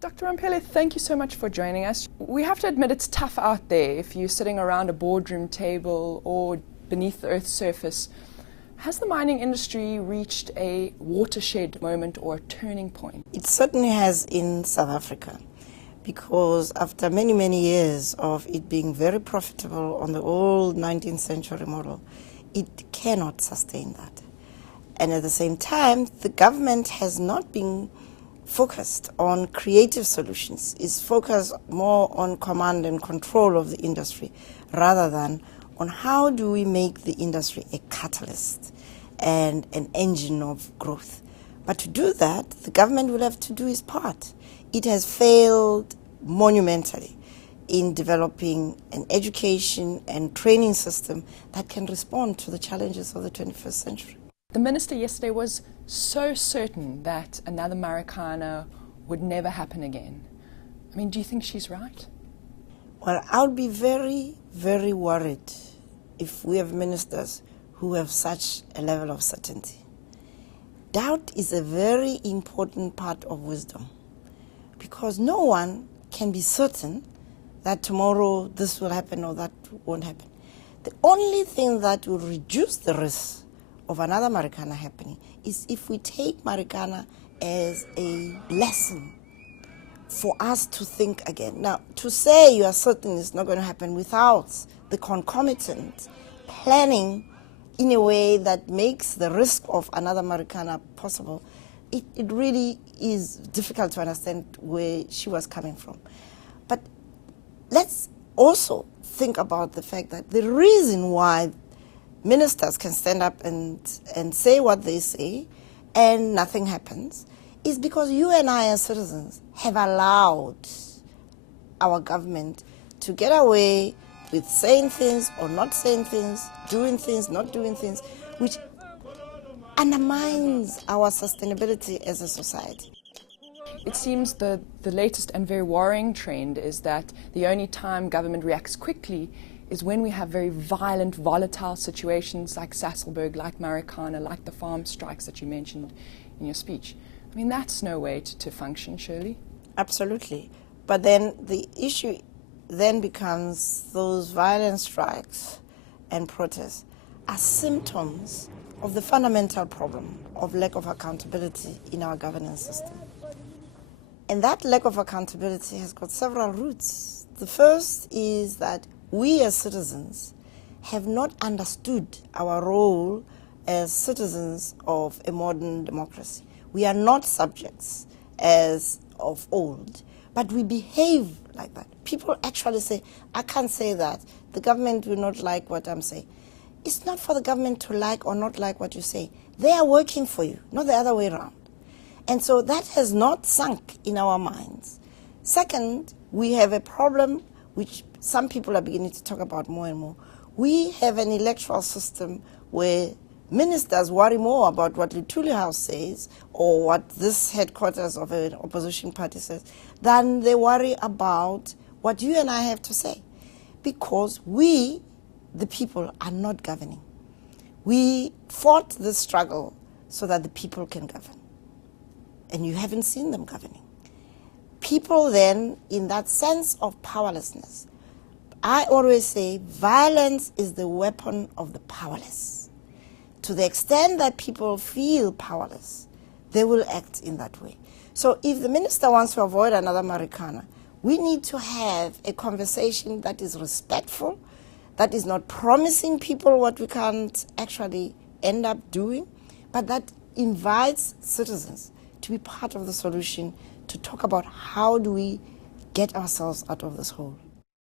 Dr. Ramphele, thank you so much for joining us. We have to admit it's tough out there if you're sitting around a boardroom table or beneath the Earth's surface. Has the mining industry reached a watershed moment or a turning point? It certainly has in South Africa, because after many, many years of it being very profitable on the old 19th century model, it cannot sustain that. And at the same time, the government has not been focused on creative solutions. It's focused more on command and control of the industry rather than on how do we make the industry a catalyst and an engine of growth. But to do that, the government will have to do its part. It has failed monumentally in developing an education and training system that can respond to the challenges of the 21st century. The minister yesterday was so certain that another Marikana would never happen again. I mean, do you think she's right? Well, I would be very, very worried if we have ministers who have such a level of certainty. Doubt is a very important part of wisdom, because no one can be certain that tomorrow this will happen or that won't happen. The only thing that will reduce the risk of another Marikana happening is if we take Marikana as a lesson for us to think again. Now, to say you are certain it's not going to happen without the concomitant planning in a way that makes the risk of another Marikana possible, it really is difficult to understand where she was coming from. But let's also think about the fact that the reason why ministers can stand up and say what they say and nothing happens is because you and I as citizens have allowed our government to get away with saying things or not saying things, doing things, not doing things, which undermines our sustainability as a society. It seems the latest and very worrying trend is that the only time government reacts quickly is when we have very violent, volatile situations like Sasolburg, like Marikana, like the farm strikes that you mentioned in your speech. I mean, that's no way to function, surely. Absolutely. But then the issue then becomes those violent strikes and protests are symptoms of the fundamental problem of lack of accountability in our governance system. And that lack of accountability has got several roots. The first is that we as citizens have not understood our role as citizens of a modern democracy. We are not subjects as of old, but we behave like that. People actually say, I can't say that. The government will not like what I'm saying. It's not for the government to like or not like what you say. They are working for you, not the other way around. And so that has not sunk in our minds. Second, we have a problem which some people are beginning to talk about more and more. We have an electoral system where ministers worry more about what Luthuli House says or what this headquarters of an opposition party says than they worry about what you and I have to say. Because we, the people, are not governing. We fought this struggle so that the people can govern. And you haven't seen them governing. People then, in that sense of powerlessness, I always say violence is the weapon of the powerless. To the extent that people feel powerless, they will act in that way. So if the minister wants to avoid another Marikana, we need to have a conversation that is respectful, that is not promising people what we can't actually end up doing, but that invites citizens to be part of the solution, to talk about how do we get ourselves out of this hole.